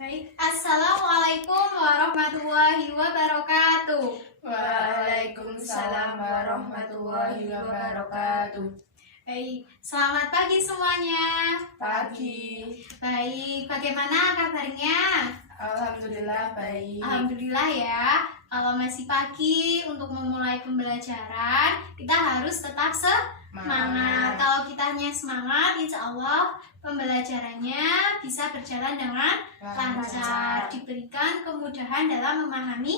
Baik, Assalamualaikum warahmatullahi wabarakatuh. Waalaikumsalam warahmatullahi wabarakatuh. Baik, selamat pagi semuanya. Pagi. Baik, bagaimana kabarnya? Alhamdulillah baik. Alhamdulillah ya. Kalau masih pagi untuk memulai pembelajaran, kita harus tetap semangat. Kalau kitanya semangat, insya Allah pembelajarannya bisa berjalan dengan lancar, diberikan kemudahan dalam memahami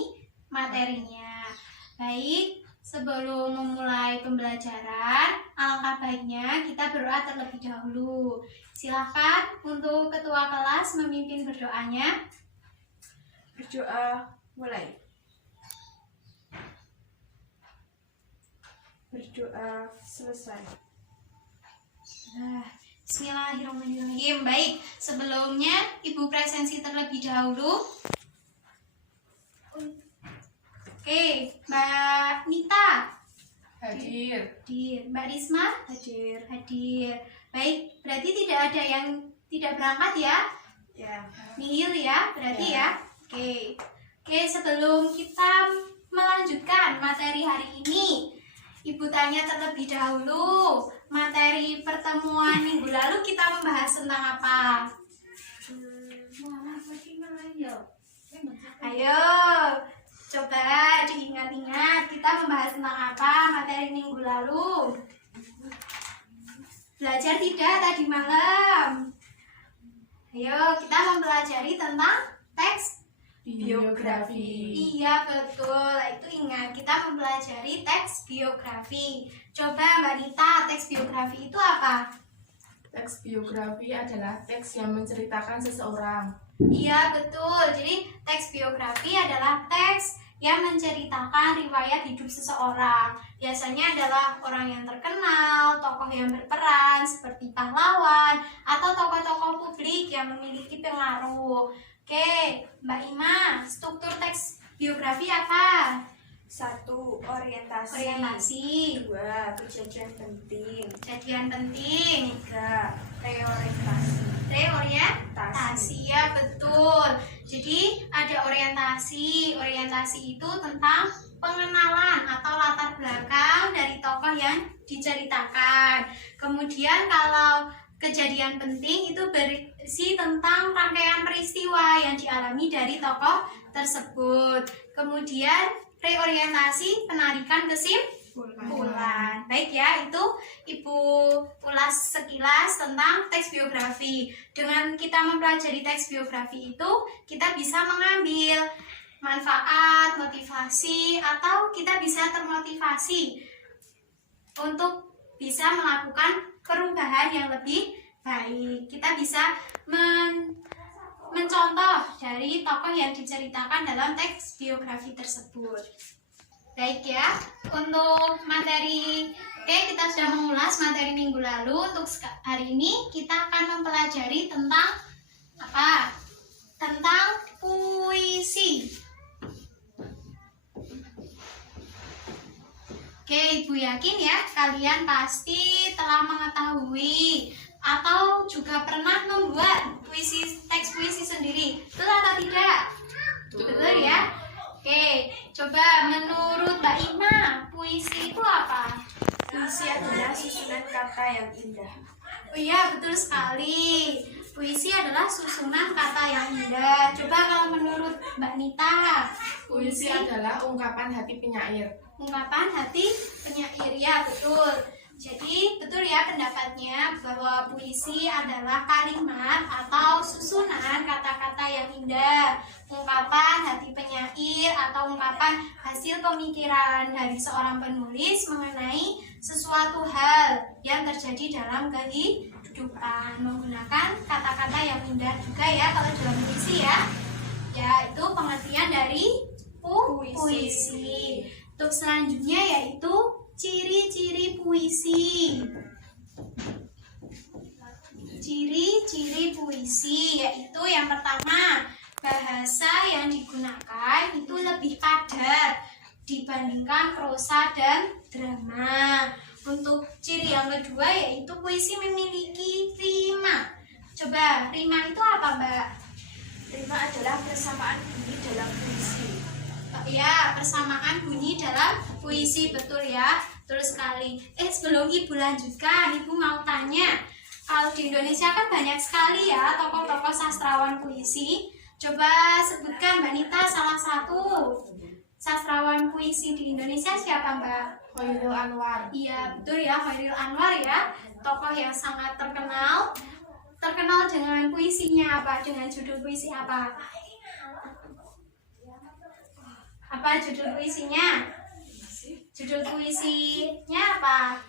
materinya. Baik, sebelum memulai pembelajaran, alangkah baiknya kita berdoa terlebih dahulu. Silahkan untuk ketua kelas memimpin berdoanya. Berdoa mulai. Berdoa selesai. Bismillahirrahmanirrahim. Baik, sebelumnya Ibu presensi terlebih dahulu. Oke, Mbak Nita Hadir. Mbak Risma Hadir. Baik, berarti tidak ada yang tidak berangkat ya? Ya. Nihil ya, berarti ya. Oke, sebelum kita melanjutkan materi hari ini, Ibu tanya terlebih dahulu, materi pertemuan minggu lalu kita membahas tentang apa? Ayo, coba diingat-ingat, kita membahas tentang apa materi minggu lalu? Belajar tidak tadi malam? Ayo, kita mempelajari tentang teks Biografi. Iya betul, itu ingat kita mempelajari teks biografi. Coba Mbak Nita, teks biografi itu apa? Teks biografi adalah teks yang menceritakan seseorang. Iya betul, jadi teks biografi adalah teks yang menceritakan riwayat hidup seseorang. Biasanya adalah orang yang terkenal, tokoh yang berperan seperti pahlawan, atau tokoh-tokoh publik yang memiliki pengaruh. Oke, Mbak Ima, struktur teks biografi apa? 1. Orientasi. 2. Kejadian penting. 3. Reorientasi ya betul. Jadi ada orientasi. Orientasi itu tentang pengenalan atau latar belakang dari tokoh yang diceritakan. Kemudian kalau kejadian penting itu berisi tentang rangkaian peristiwa yang dialami dari tokoh tersebut. Kemudian reorientasi, penarikan kesimpulan. Baik ya, itu Ibu ulas sekilas tentang teks biografi. Dengan kita mempelajari teks biografi itu, kita bisa mengambil manfaat, motivasi, atau kita bisa termotivasi untuk bisa melakukan perubahan yang lebih baik. Kita bisa mencontoh dari tokoh yang diceritakan dalam teks biografi tersebut. Baik ya, untuk materi kita sudah mengulas materi minggu lalu. Untuk hari ini kita akan mempelajari tentang apa? Tentang puisi. Oke, Ibu yakin ya kalian pasti telah mengetahui atau juga pernah membuat teks puisi sendiri. Betul atau tidak? Betul ya? Oke, coba menurut Mbak Ima, puisi itu apa? Puisi adalah susunan kata yang indah. Oh iya, betul sekali. Puisi adalah susunan kata yang indah. Coba kalau menurut Mbak Nita, Puisi adalah ungkapan hati penyair. Ungkapan hati penyair, ya betul. Jadi betul ya pendapatnya bahwa puisi adalah kalimat atau susunan kata-kata yang indah, ungkapan hati penyair atau ungkapan hasil pemikiran dari seorang penulis mengenai sesuatu hal yang terjadi dalam kehidupan, menggunakan kata-kata yang indah juga ya kalau dalam puisi ya. Ya, itu pengertian dari puisi. Untuk selanjutnya yaitu ciri-ciri puisi. Ciri-ciri puisi yaitu yang pertama, bahasa yang digunakan itu lebih padat dibandingkan prosa dan drama. Untuk ciri yang kedua yaitu puisi memiliki rima. Coba, rima itu apa, Mbak? Rima adalah persamaan bunyi dalam puisi. Ya, persamaan bunyi dalam puisi, betul ya, betul sekali. Sebelum Ibu lanjutkan, Ibu mau tanya, kalau di Indonesia kan banyak sekali ya tokoh-tokoh sastrawan puisi. Coba sebutkan Mbak Nita salah satu sastrawan puisi di Indonesia siapa Mbak? Khairil Anwar. Iya, betul ya, Khairil Anwar ya, tokoh yang sangat terkenal. Terkenal dengan puisinya apa? Dengan judul puisi apa? Apa judul puisinya? Judul puisinya apa?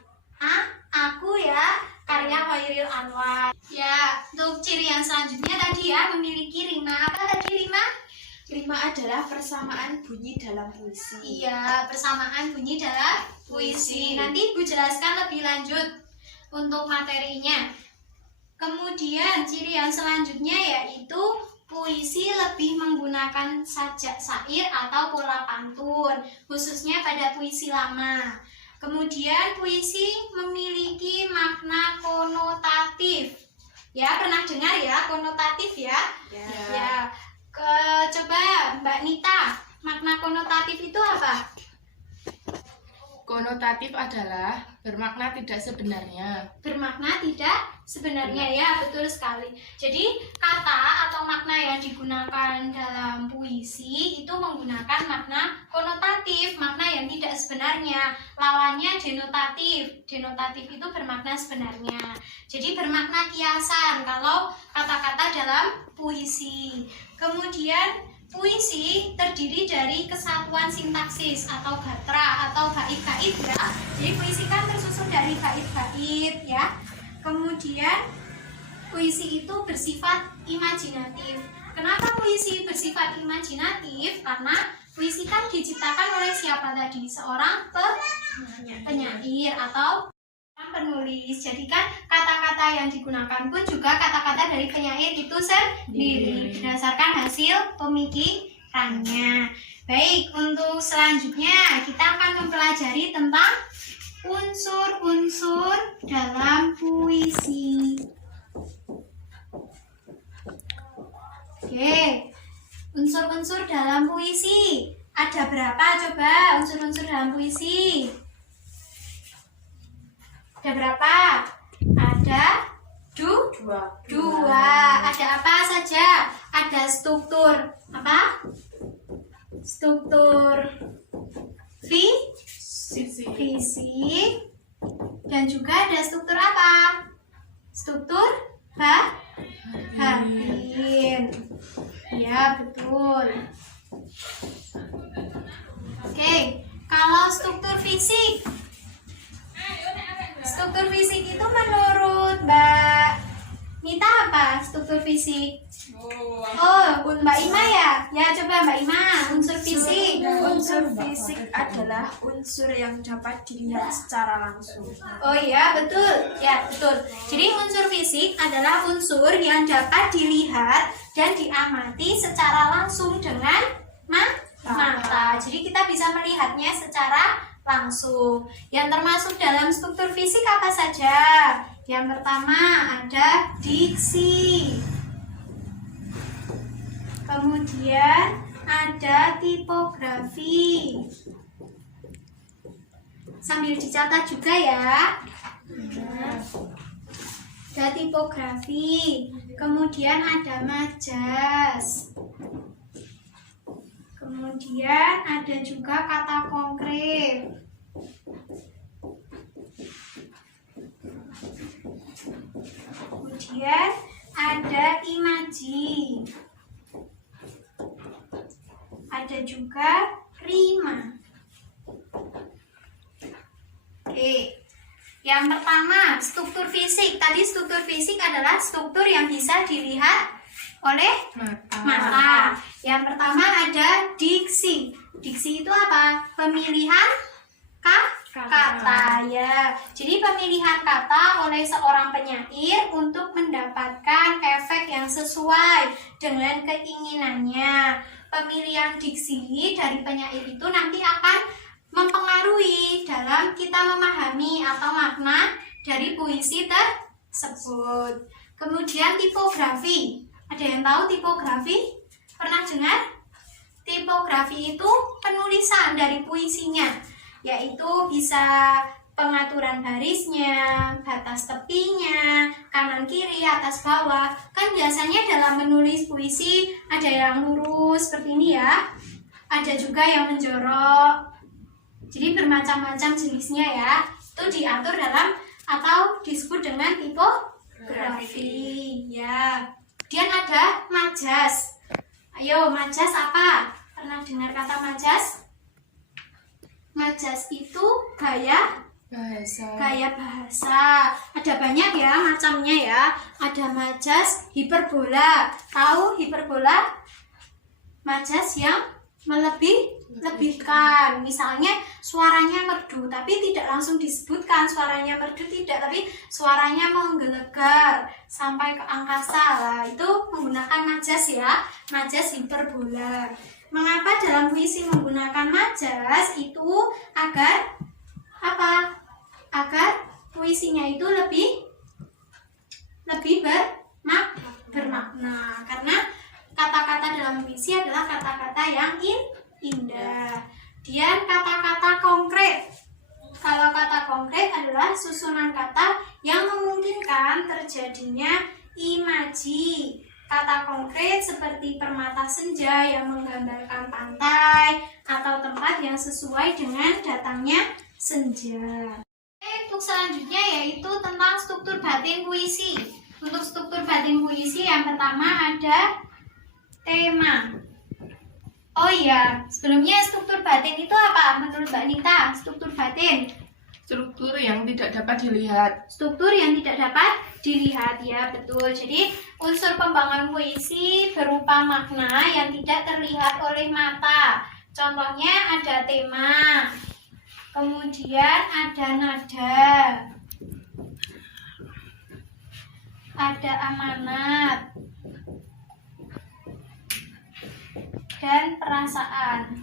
Aku ya, karya Khairil Anwar. Ya, untuk ciri yang selanjutnya tadi ya, memiliki rima. Apa tadi rima? Rima adalah persamaan bunyi dalam puisi. Iya, persamaan bunyi dalam puisi. Nanti Ibu jelaskan lebih lanjut untuk materinya. Kemudian ciri yang selanjutnya yaitu puisi lebih menggunakan sajak syair atau pola pantun, khususnya pada puisi lama. Kemudian puisi memiliki makna konotatif. Ya, pernah dengar ya konotatif ya? Ya. Coba Mbak Nita, makna konotatif itu apa? Konotatif adalah bermakna tidak sebenarnya. Bermakna tidak sebenarnya, ya, betul sekali. Jadi kata atau makna yang digunakan dalam puisi itu menggunakan makna konotatif, makna yang tidak sebenarnya. Lawannya denotatif. Denotatif itu bermakna sebenarnya. Jadi bermakna kiasan kalau kata-kata dalam puisi. Kemudian puisi terdiri dari kesatuan sintaksis atau gatra atau bait-bait ya. Jadi puisi kan tersusun dari bait-bait ya. Kemudian puisi itu bersifat imajinatif. Kenapa puisi bersifat imajinatif? Karena puisi kan diciptakan oleh siapa tadi? Seorang penyair atau penulis. Jadi kan kata-kata yang digunakan pun juga kata-kata dari penyair itu sendiri berdasarkan hasil pemikirannya. Baik, untuk selanjutnya kita akan mempelajari tentang unsur-unsur dalam puisi. Oke, unsur-unsur dalam puisi. Ada berapa coba unsur-unsur dalam puisi? Ada berapa? Ada dua. Ada apa saja? Ada struktur apa? Struktur fisik dan juga ada struktur apa? Struktur batin. Ya, betul. Oke, kalau struktur fisik. Struktur fisik itu menurut Mbak Nita apa struktur fisik? Mbak Ima ya? Ya, coba Mbak Ima, unsur fisik. Unsur fisik adalah unsur yang dapat dilihat secara langsung. Oh iya, betul. Ya, betul. Jadi unsur fisik adalah unsur yang dapat dilihat dan diamati secara langsung dengan mata. Jadi kita bisa melihatnya secara langsung. Yang termasuk dalam struktur fisik apa saja? Yang pertama ada diksi. Kemudian ada tipografi. Sambil dicatat juga ya. Ada tipografi. Kemudian ada majas. Kemudian ada juga kata konkret. Kemudian ada imaji. Ada juga rima. Oke. Yang pertama, struktur fisik. Tadi struktur fisik adalah struktur yang bisa dilihat oleh mata. Yang pertama ada diksi. Diksi itu apa? Pemilihan kata ya. Jadi pemilihan kata oleh seorang penyair untuk mendapatkan efek yang sesuai dengan keinginannya. Pemilihan diksi dari penyair itu nanti akan mempengaruhi dalam kita memahami atau makna dari puisi tersebut. Kemudian tipografi. Ada yang tahu tipografi? Pernah dengar? Tipografi itu penulisan dari puisinya, yaitu bisa pengaturan barisnya, batas tepinya, kanan kiri, atas bawah. Kan biasanya dalam menulis puisi ada yang lurus seperti ini ya, ada juga yang menjorok. Jadi bermacam-macam jenisnya ya. Itu diatur dalam atau disebut dengan tipografi ya. Kemudian ada majas. Ayo, majas apa? Pernah dengar kata majas? Majas itu gaya bahasa. Ada banyak ya macamnya ya. Ada majas hiperbola. Tahu hiperbola? Majas yang melebihkan. Misalnya suaranya merdu tapi tidak langsung disebutkan suaranya merdu, tidak, tapi suaranya menggelegar sampai ke angkasa. Lah, itu menggunakan majas ya, majas hiperbola. Mengapa dalam puisi menggunakan majas? Itu agar apa? Agar puisinya itu lebih bermakna. Karena kata-kata dalam puisi adalah kata-kata yang indah. Dan kata-kata konkret. Kalau kata konkret adalah susunan kata yang memungkinkan terjadinya imaji. Kata konkret seperti permata senja yang menggambarkan pantai atau tempat yang sesuai dengan datangnya senja. Untuk selanjutnya yaitu tentang struktur batin puisi. Untuk struktur batin puisi yang pertama ada tema. Oh iya, sebelumnya struktur batin itu apa menurut Mbak Nita? Struktur batin, Struktur yang tidak dapat dilihat. struktur yang tidak dapat dilihat, ya betul. Jadi unsur pembangunan puisi berupa makna yang tidak terlihat oleh mata. Contohnya ada tema, kemudian ada nada, ada amanat, dan perasaan.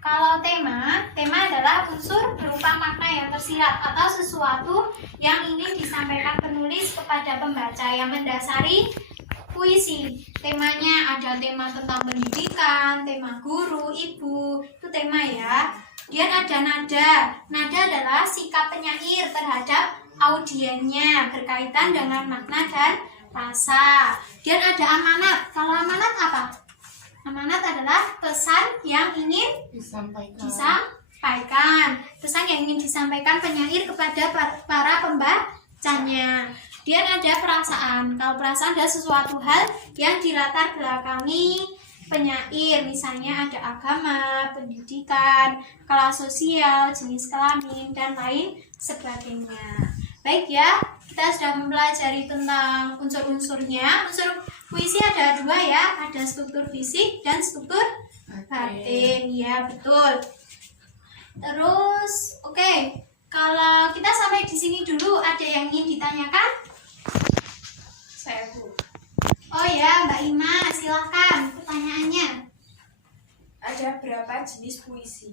Kalau tema adalah unsur berupa makna yang tersirat atau sesuatu yang ingin disampaikan penulis kepada pembaca yang mendasari puisi. Temanya ada tema tentang pendidikan, tema guru, ibu, itu tema ya. Kemudian ada nada. Nada adalah sikap penyair terhadap audiennya berkaitan dengan makna dan rasa. Kemudian ada amanat. Kalau amanat apa? Amanat adalah pesan yang ingin disampaikan. Pesan yang ingin disampaikan penyair kepada para pembacanya. Kemudian ada perasaan. Kalau perasaan adalah sesuatu hal yang dilatar belakangi penyair. Misalnya ada agama, pendidikan, kelas sosial, jenis kelamin, dan lain sebagainya. Baik ya, kita sudah mempelajari tentang unsur-unsurnya. Unsur puisi ada dua ya, ada struktur fisik dan struktur batin. Ya, betul. Terus, oke. Kalau kita sampai di sini dulu, ada yang ingin ditanyakan? Saya Bu. Oh ya, Mbak Ima, silahkan pertanyaannya. Ada berapa jenis puisi?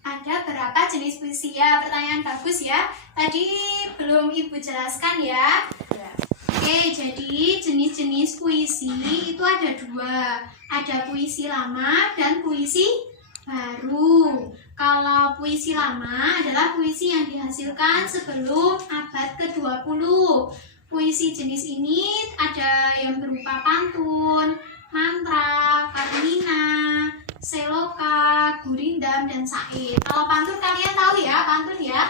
Ada berapa jenis puisi ya? Pertanyaan bagus ya. Tadi belum Ibu jelaskan ya. Ya. Oke, jadi jenis-jenis puisi itu ada dua. Ada puisi lama dan puisi baru. Kalau puisi lama adalah puisi yang dihasilkan sebelum abad ke-20. Puisi jenis ini ada yang berupa pantun, mantra, karmina, seloka, gurindam, dan syair. Kalau pantun kalian tahu ya, pantun ya?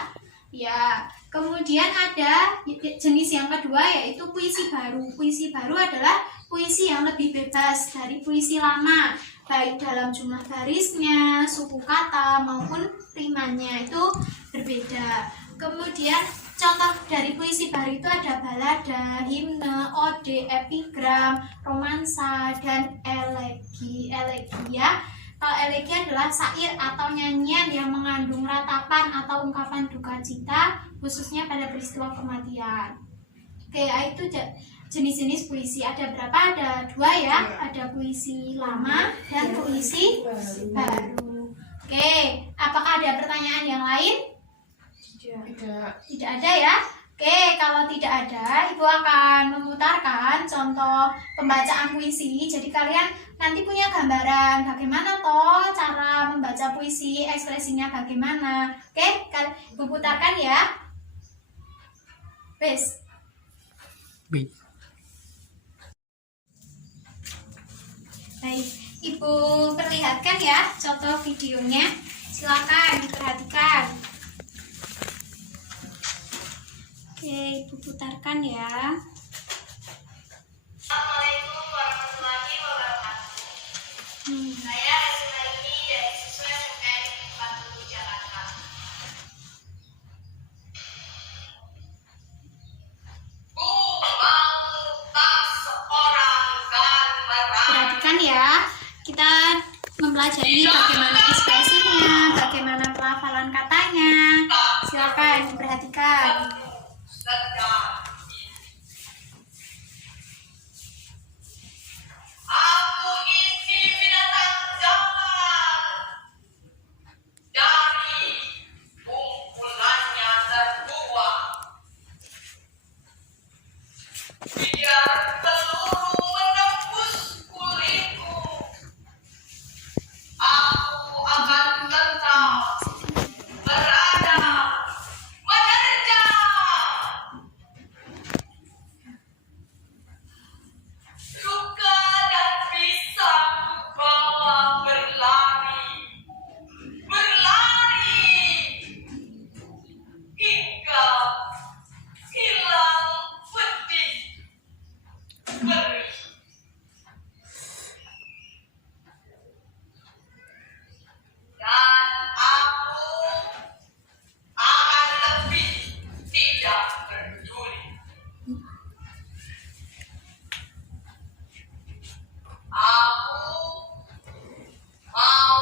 Ya. Kemudian ada jenis yang kedua yaitu puisi baru. Puisi baru adalah puisi yang lebih bebas dari puisi lama, baik dalam jumlah barisnya, suku kata maupun rimanya itu berbeda. Kemudian contoh dari puisi baru itu ada balada, himne, ode, epigram, romansa, dan elegi. Elegi ya. Kalau elegi adalah syair atau nyanyian yang mengandung ratapan atau ungkapan duka cita, khususnya pada peristiwa kematian. Oke, itu jenis-jenis puisi. Ada berapa? Ada dua ya. Ada puisi lama dan puisi baru. Oke, apakah ada pertanyaan yang lain? Tidak. Tidak ada ya. Oke, kalau tidak ada, Ibu akan memutarkan contoh pembacaan puisi. Jadi kalian nanti punya gambaran bagaimana toh cara membaca puisi, ekspresinya bagaimana. Oke, Ibu putarkan ya. Wes. Baik, Ibu perlihatkan ya contoh videonya. Silakan diperhatikan. Oke, Ibu putarkan ya. Assalamualaikum warahmatullahi wabarakatuh. Saya Rasulaini dari siswa SMK 40 Jakarta. Ku mau tak seorang gambaran. Perhatikan ya. Kita mempelajari bagaimana ekspresinya, bagaimana pelafalan katanya. Silakan diperhatikan. Sedang aku ini binatang jalan dari kumpulannya terbuang. Biar peluru menembus kulitku, aku akan tetap berada menerjang. Luka dan bisa kubawa berlari, hingga hilang pedih perih. Dan aku akan lebih tidak peduli. Aku mau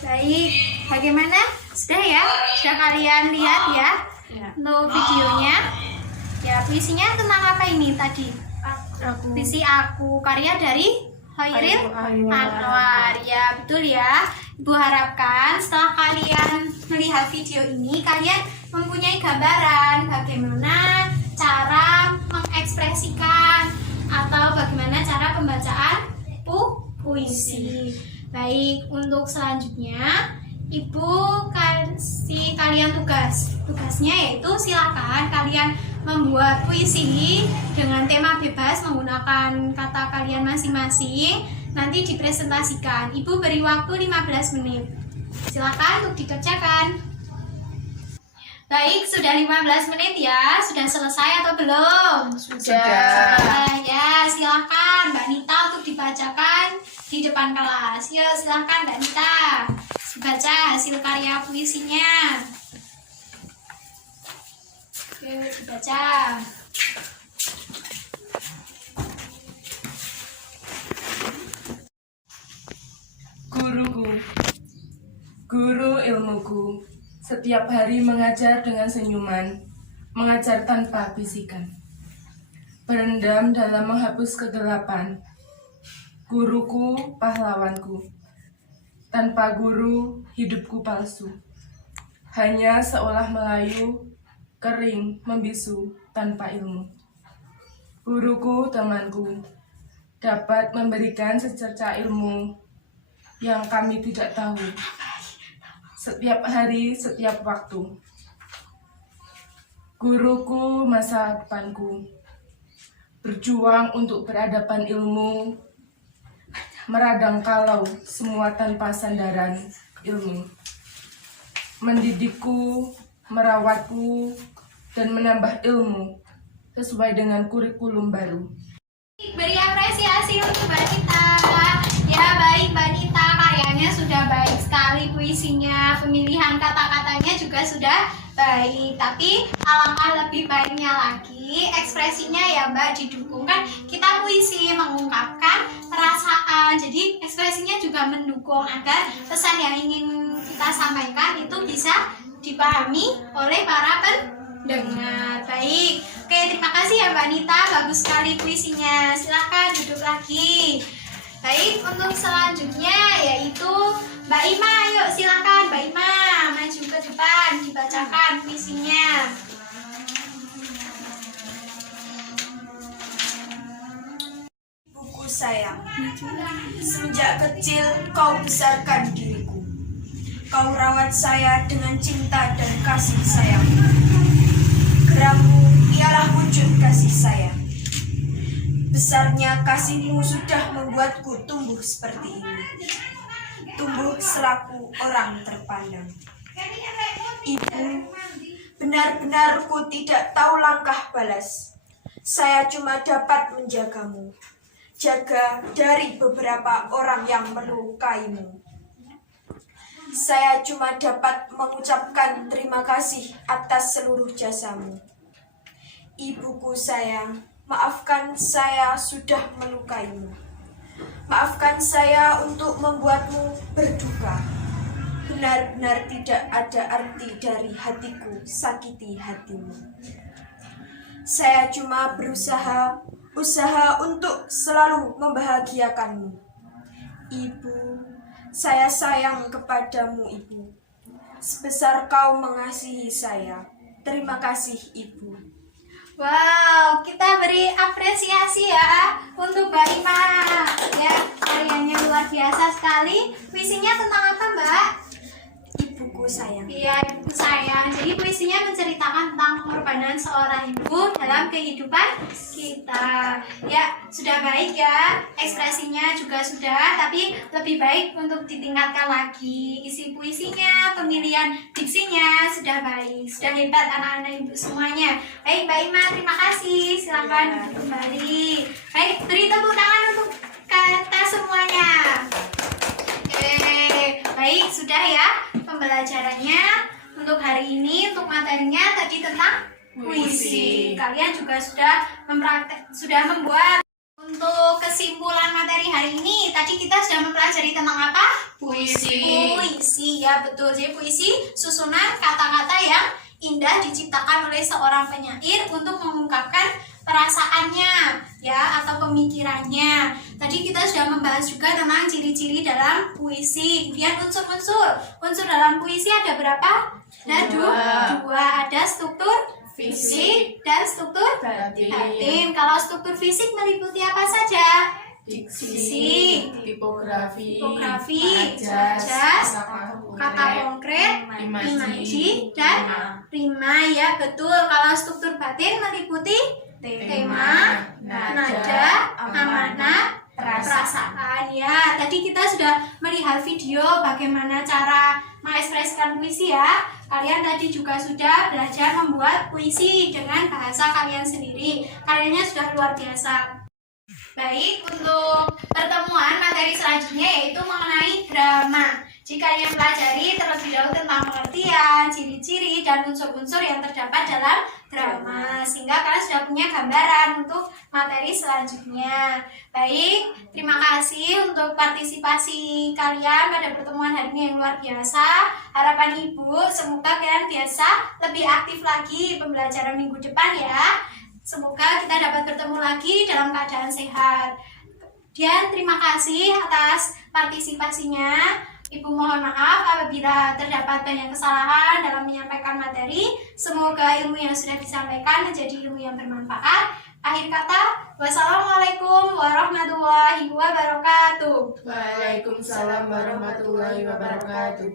Baik, bagaimana? Sudah ya? Sudah kalian lihat ya? Ya. Untuk videonya. Ya, puisinya tentang apa ini tadi? Aku. Puisi Aku, karya dari Khairil Anwar. Anwar. Ya, betul ya. Ibu harapkan setelah kalian melihat video ini, kalian mempunyai gambaran bagaimana cara mengekspresikan atau bagaimana cara pembacaan puisi. Baik, untuk selanjutnya Ibu kasih kalian tugas. Tugasnya yaitu silakan kalian membuat puisi dengan tema bebas menggunakan kata kalian masing-masing. Nanti dipresentasikan. Ibu beri waktu 15 menit. Silakan untuk dikerjakan. Baik, sudah 15 menit ya. Sudah selesai atau belum? Sudah. Ya, silakan Mbak Nita untuk dibacakan di depan kelas. Yuk, silakan Mbak Nita. Baca hasil karya puisinya. Oke, dibaca. Guruku, guru ilmuku, setiap hari mengajar dengan senyuman, mengajar tanpa bisikan. Berendam dalam menghapus kegelapan. Guruku, pahlawanku. Tanpa guru, hidupku palsu. Hanya seolah melayu, kering, membisu, tanpa ilmu. Guruku, temanku, dapat memberikan secerca ilmu yang kami tidak tahu. Setiap hari, setiap waktu. Guruku, masa depanku, berjuang untuk peradaban ilmu, meradang kalau semua tanpa sandaran ilmu. Mendidikku, merawatku, dan menambah ilmu sesuai dengan kurikulum baru. Beri apresiasi untuk Mbak Nita. Ya, baik Mbak Nita, karyanya sudah baik sekali, puisinya, pemilihan kata-katanya juga sudah baik. Tapi alangkah lebih baiknya lagi ekspresinya ya Mbak, didukung. Kan kita puisi mengungkapkan perasaan, jadi ekspresinya juga mendukung agar pesan yang ingin kita sampaikan itu bisa dipahami oleh para pendengar. Baik, oke, terima kasih ya Mbak Nita, bagus sekali puisinya. Silakan duduk lagi. Baik, untuk selanjutnya yaitu Mbak Ima. Yuk silakan Mbak Ima, maju ke depan, dibacakan puisinya. sayang. Semenjak kecil kau besarkan diriku. Kau rawat saya dengan cinta dan kasih sayang. Gerammu ialah wujud kasih sayang. Besarnya kasihmu sudah membuatku tumbuh seperti ini. Tumbuh selaku orang terpandang. Ibu, benar-benar ku tidak tahu langkah balas. Saya cuma dapat menjagamu. Jaga dari beberapa orang yang melukaimu. Saya cuma dapat mengucapkan terima kasih atas seluruh jasamu. Ibuku sayang, maafkan saya sudah melukaimu. Maafkan saya untuk membuatmu berduka. Benar-benar tidak ada arti dari hatiku sakiti hatimu. Saya cuma berusaha untuk selalu membahagiakanmu. Ibu, saya sayang kepadamu, Ibu. Sebesar kau mengasihi saya. Terima kasih, Ibu. Wow, kita beri apresiasi ya untuk Mbak Ima. Ya, karyanya luar biasa sekali. Puisinya tentang apa, Mbak? Ibuku sayang. Iya, ibu sayang. Jadi puisinya menceritakan tentang pengorbanan seorang ibu dalam kehidupan kita. Ya, sudah baik ya. Ekspresinya juga sudah, tapi lebih baik untuk ditingkatkan lagi. Isi puisinya, pemilihan diksinya sudah baik. Sudah hebat anak-anak ibu semuanya. Baik, Mbak Ima, terima kasih. Silakan duduk kembali. Baik, beri tepuk tangan untuk kata semuanya. Oke, baik, sudah ya pembelajarannya untuk hari ini. Untuk materinya tadi tentang puisi. Kalian juga sudah membuat. Untuk kesimpulan materi hari ini, tadi kita sudah mempelajari tentang apa? Puisi. Puisi, ya betul. Jadi puisi susunan kata-kata yang indah diciptakan oleh seorang penyair untuk mengungkapkan perasaannya ya atau pemikirannya. Tadi kita sudah membahas juga tentang ciri-ciri dalam puisi. Kemudian unsur dalam puisi ada berapa? Ada dua. Ada struktur fisik dan struktur batin. Kalau struktur fisik meliputi apa saja? Diksi, tipografi, najas, kata konkret, imaji, dan rima, ya betul. Kalau struktur batin meliputi tema, nada, amanat, perasaan. Ya, tadi kita sudah melihat video bagaimana cara mengekspresikan puisi ya. Kalian tadi juga sudah belajar membuat puisi dengan bahasa kalian sendiri. Karyanya sudah luar biasa. Baik, untuk pertemuan materi selanjutnya yaitu mengenai drama. Jika kalian pelajari terlebih dahulu tentang pengertian, ciri-ciri, dan unsur-unsur yang terdapat dalam drama, sehingga kalian sudah punya gambaran untuk materi selanjutnya. Baik, terima kasih untuk partisipasi kalian pada pertemuan hari ini yang luar biasa. Harapan Ibu, semoga kalian biasa lebih aktif lagi pembelajaran minggu depan ya. Semoga kita dapat bertemu lagi dalam keadaan sehat. Dan terima kasih atas partisipasinya. Ibu mohon maaf apabila terdapat banyak kesalahan dalam menyampaikan materi. Semoga ilmu yang sudah disampaikan menjadi ilmu yang bermanfaat. Akhir kata, wassalamualaikum warahmatullahi wabarakatuh. Waalaikumsalam warahmatullahi wabarakatuh.